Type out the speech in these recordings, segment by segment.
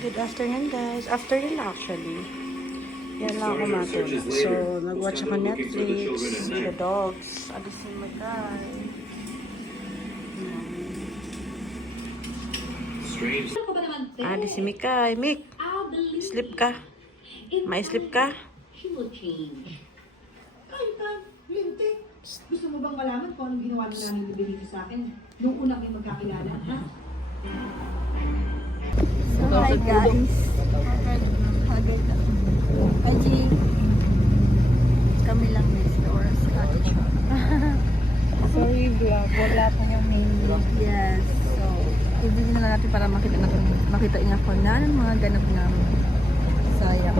Good afternoon guys. Afternoon actually. Yan lang ako matulog. So, nag-watch ako Netflix, the dogs, alisin mo guys. Ali si Mikay. Mik, sleep ka? May sleep ka? Lintik. Gusto mo bang malaman kung anong ginawa na namin ni Benito sa akin nung una kayo magkakilala, ha? So, hi guys. Hagad na. Aji. Kami lang next door sa Ate Chon. Sorry vlog. Wala pa yung menu. Yes. So, i-video na lang natin para makita niya ko na ng mga ganap namin. Sayang.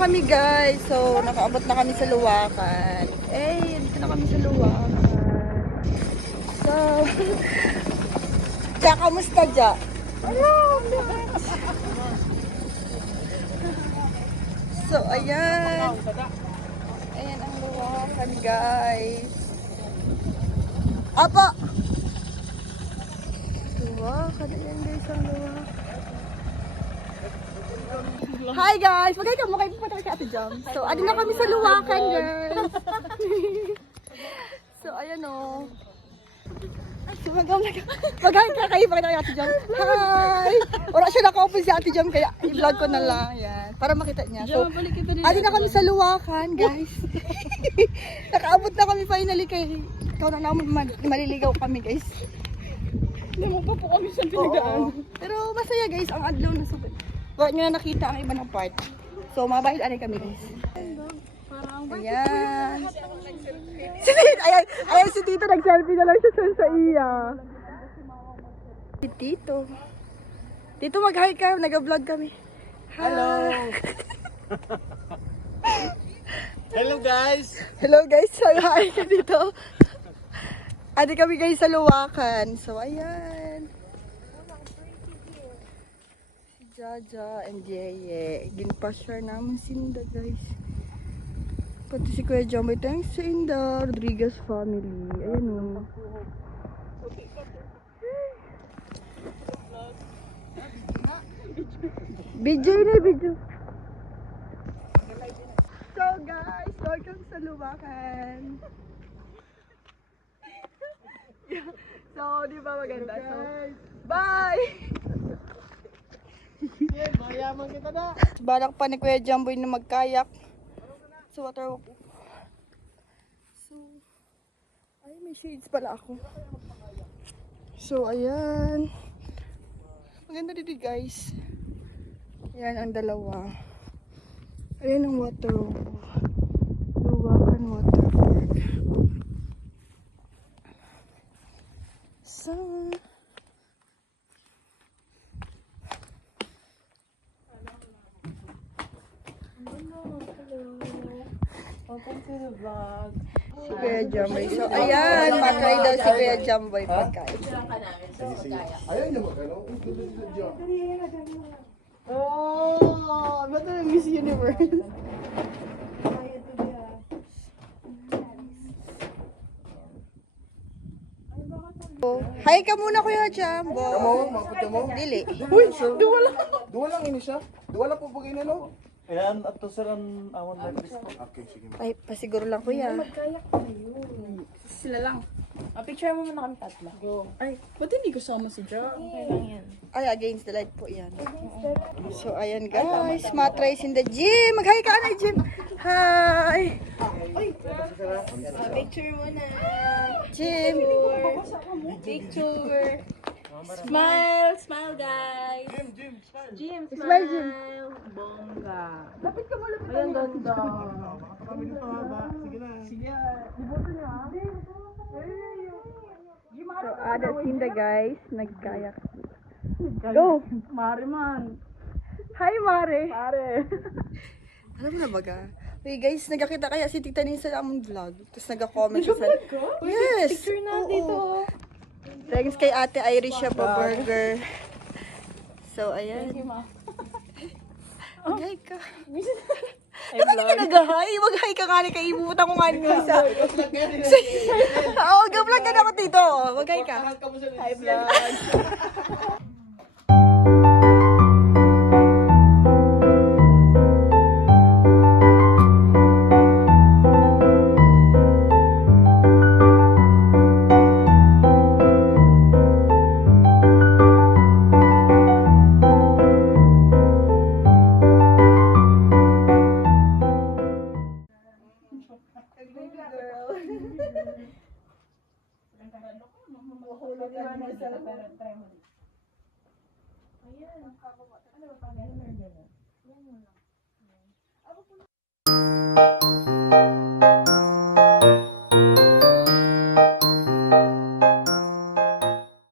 Kami guys, so nakaabot na kami sa Luwakan. Dito na kami sa Luwakan. So, Tsa, kamusta Tsa? Hello! So, ayan. Ayan ang Luwakan guys. Apa! Luwakan, ayan guys ang Luwakan. Hi guys! Magay ka mo kayo pupunta kay Ate Jam. So, adin na kami sa Luwakan guys. So, ayan o. So, magay ka kayo pakita kay Ate Jam. Hi! Wala siya naka-open si Ate Jam kaya i-vlog ko na lang. Yan. Para makita niya. So, adin na kami sa Luwakan guys. Nakaabot na kami finally kay ikaw na naman maliligaw kami guys. Hindi mo pa po kami sa pinagaan. Pero masaya guys ang adlaw na super. Huwag nyo na nakita ang iba ng part. So, mabahil anay kami guys. Ayan. Ayan si Tito, nag-selfie na lang siya sa iya. Si Tito. Tito, mag-hi ka. Nag-vlog kami. Hi. Hello! Hello guys! Hello guys, hi ka dito. Adi kami guys sa Luwakan. So, ayan. Jaja and Yeye. Ginpa-share namin si Inda guys. Pati si Kuya Jamboy. Thanks sa Inda Rodriguez family. Ayan o. Video na video. So guys, welcome sa Luwakan. So, di ba maganda? So, bye! Mayaman kita na! Balak pa ni Kuya Jamboy na magkayak sa water walk. So, ay may shades pala ako. So, ayan. Maganda dito guys. Ayan ang dalawa. Ayan ang water walk. Luwakan water park. So, Welcome to the vlog. si Kuya Jamboy. So, ayan. Matry daw si Kuya Jamboy pagkain. Ayaw niya magkano? Oh, ba't na Miss Universe? Hi ka muna Kuya Jambo. Kamo, mapunta mo? Dili. Uy, duwa lang ini siya. Duwa lang po pag inano. Ayan, at to sir ang awan na Kristo. Okay, sige. Ay, pasiguro lang Kuya. Sila lang. Picture mo muna kami tatlo. Go. Ay, ba't hindi ko sama si Jo? Okay lang yan. Ay, against the light po yan. So, ayan guys. Matries in the gym. Mag-hi ka na gym. Hi. Picture muna. Gym. Picture. Smile. Smile, guys. Jim, Smile, Jim. Bongga. Lapit ka mo, lapit Ayan, ganda. Kami dito haba. Sige na. So, that's in the guys. Nagkayak. Go! Mari man. Hi, Mare! Pare. Alam mo na ba ka? Hey guys, nagkakita kaya si Tita Nin sa among vlog. Tapos nag-comment siya sa... Yes! Picture na dito. Thanks kay Ate Irish siya pa burger. So, ayan. Thank you, ma. Mag-hi ka. Bakit ka nag-hi? Mag-hi ka nga ni kay ibutan ko nga niyo sa... Oo, ga-vlog ka na ako dito. Mag-hi ka. Hi, vlog.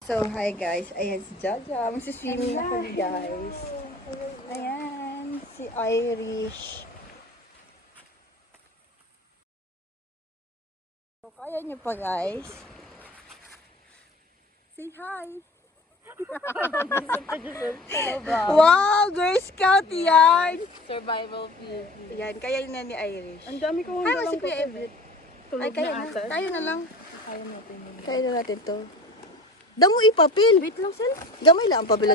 So, hi guys. Ayan si Jaja. Magsiswimming na kami guys. Ayan, si Irish. So, kaya niyo pa guys. Say hi. Wow, Girl Scout yan. Survival field. Yan, kaya na ni Irish. Ang dami ko Hi, si Kuya Everett. Ay, kaya na. Tayo na lang. Kaya natin. Kaya na natin to. Damo ipapil. Wait lang, Sel. Gamay lang ang papel.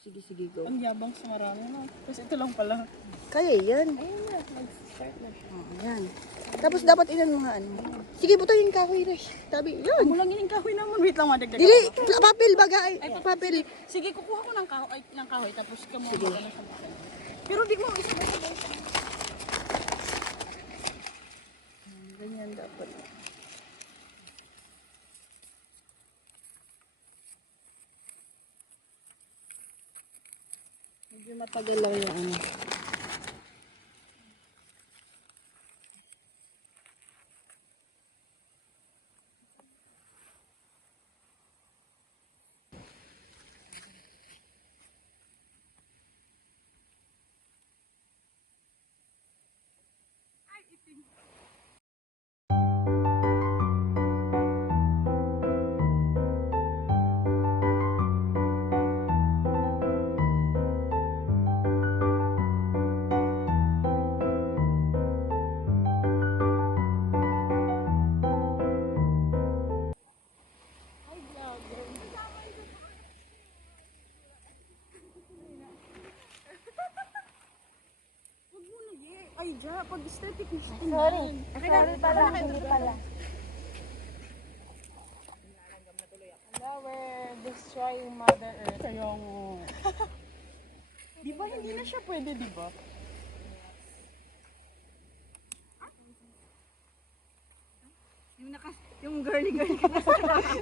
Sige, sige, go. Ang yabang sa marami na. Kasi ito lang pala. Kaya yan. Ayun na, mag-start na siya. Oo, yan. Tapos dapat ilan mga ano. Sige, butuhin ka, Irish. Tabi, yan. Mo lang yung kahoy naman. Wait lang, madagdag. Dili, papel, bagay. Ay, papel. Sige, kukuha ko ng kahoy tapos kamuha ko na sa bahay. Pero di mo isa ba? Ganyan dapat. Medyo matagal lang yung ano. Ay, ja, pag aesthetic mo siya. Sorry pala, hindi pala. Hello, we're destroying Mother Earth. Kayong... Di ba hindi na siya pwede, di ba? Yung girly-girly.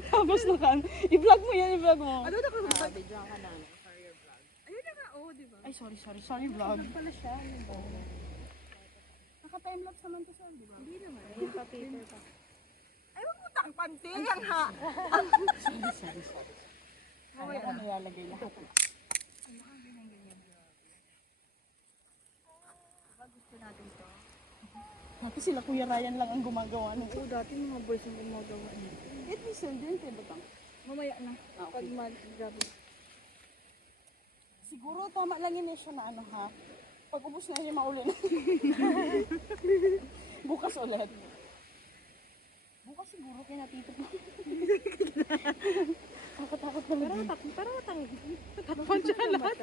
Tapos na kan. I-vlog mo yan, i-vlog mo. Ano na ka? Bidyan ka na. Sorry, your vlog. Ayun na nga, oo, di ba? Ay, sorry, vlog. Pala siya. Naka-timelapse naman to saan, di ba? Hindi naman. Yung pa-paper pa. Ay, wag mo tang panty. Yan ha. Sorry. Ay, ano nilalagay lahat. Gusto natin to. Dati sila Kuya Ryan lang ang gumagawa ng Oo, dati mga boys yung gumagawa niya. It is din kay Batang. Mamaya na. Okay. Pag mag-grabe. Siguro tama lang yun siya na ano ha. Pag ubos na siya maulit. Bukas ulit. Bukas siguro kaya natito po. Takot naman. Parang matang. Takpan siya lahat.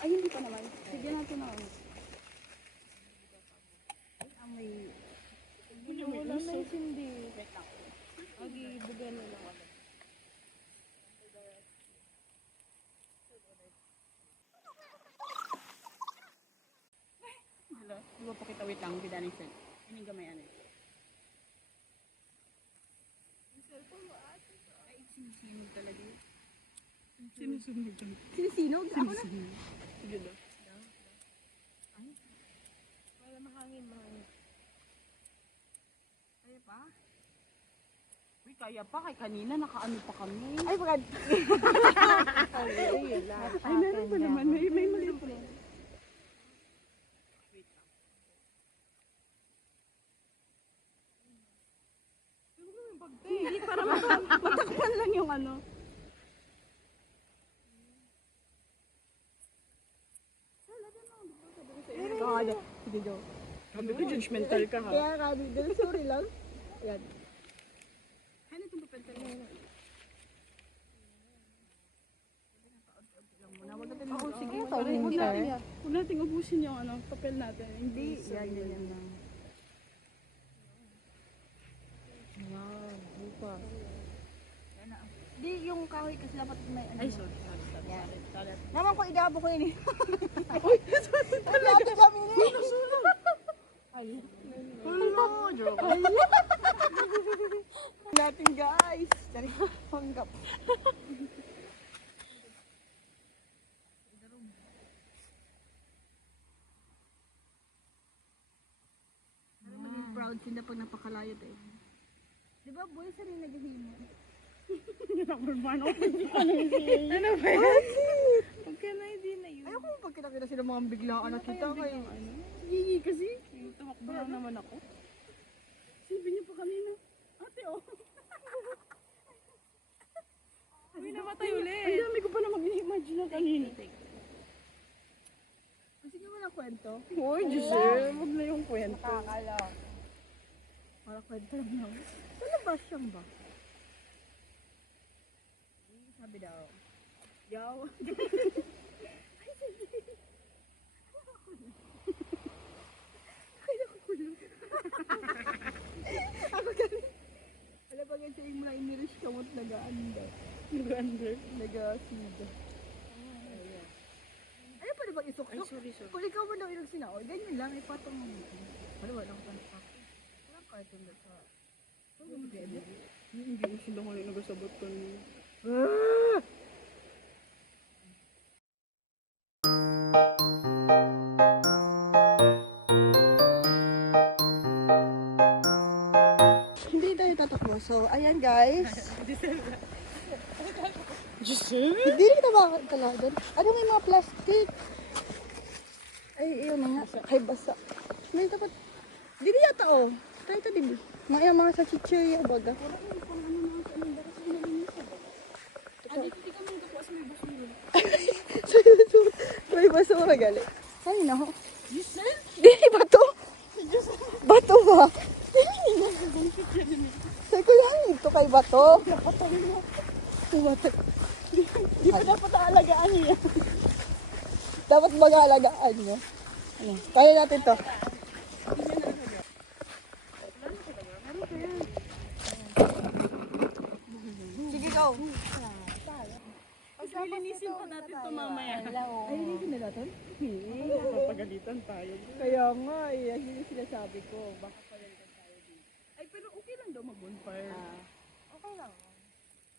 Ay, hindi pa naman. Sige natin na ano. Amoy. Hindi mo lang na hindi. Wait lang. Mag-ibugan na lang ako. Hello? Di ba pakita wait lang. Bidanin siya. Hindi gamay ano. Ay, sinusunog talaga yun. Sinusunog talaga. Sinisinog? Ako na. Sige daw. Wala mahangin. Kaya pa? Kaya pa, kay kanina nakaano pa kami. Ay, baka... Ay, meron pa naman. May maliit pa. Hindi, para matakpan lang yung ano. Sige, go. Sabi ko, judgmental ka ha. Kaya kami, sorry lang. Yan. Ano itong papel tayo? Ako, sige. Huwag natin ubusin yung ano, papel natin. Hindi. Yan lang. Wow, buka. Di, yung kahoy kasi dapat may ano. Ay, sorry. Yan. Sorry. Naman ko, idabo ko yun eh. Uy, talaga kami niya. Hello, joke. Natin guys. Dari panggap. Maging proud sila pag napakalayo tayo. Di ba, boy, sa rin naghihimo? Number one, hindi pa na yung ano ba yan? Pagka na hindi na yun. Ayoko pag kinakita sila mga biglaan nakita kayo. Gigi kasi. Tumakbo lang naman ako. Sabi niyo pa kanina. Ate, oh. Uy, namatay ulit. Ang dami ko pa na mag-imagine na kanina. Sige mo na kwento. Uy, Giselle. Huwag na yung kwento. Nakakala. Para kwento lang naman. Ano ba siyang ba? Sabi daw. Yaw. Ako ganun. Alam ba ganun sa yung mga inirish kamot nag-aanda. Nag-under. Nag-sida. Ano pa na bang isok? Ay, sorry. Kung ikaw mo daw ilang sinaol, ganyan lang, ipatong mo. Wala lang pa. Walang cartoon na sa... Hindi ko sila ngayon nagasabot ko niya. Hindi tayo tatakbo. So, ayan guys. Giselle? Hindi rin kita makakalagan. Ano may mga plastic? Ay, yun na nga. Kay basa. May dapat... Dili yata oh. Tayo ito din. Mga sa chichirya baga. May basura gali. Ay na ho. Giselle? Dili bato. Bato ba? Say ko yan ito kay bato. Bato. Di pa dapat aalagaan niya. Dapat mag-aalagaan nyo. Ano? Kaya natin to. Sige, go. Lilinisin pa natin ito mamaya. Ay, linisin na natin? Papagalitan tayo. Kaya nga, eh. Yun yung sinasabi ko. Baka pagalitan tayo dito. Ay, pero okay lang daw mag-bonfire. Okay lang.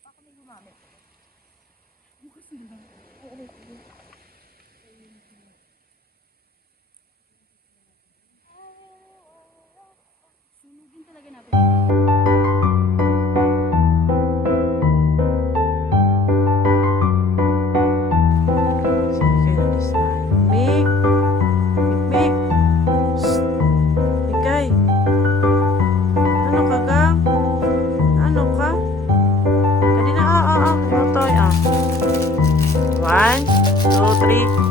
Baka may gumamit. Bukas na lang. Sunugin talaga natin. Big! Big! Shh! Bigay! Ano ka ga? Ano ka? Kanina, Toy, 1, 2, 3.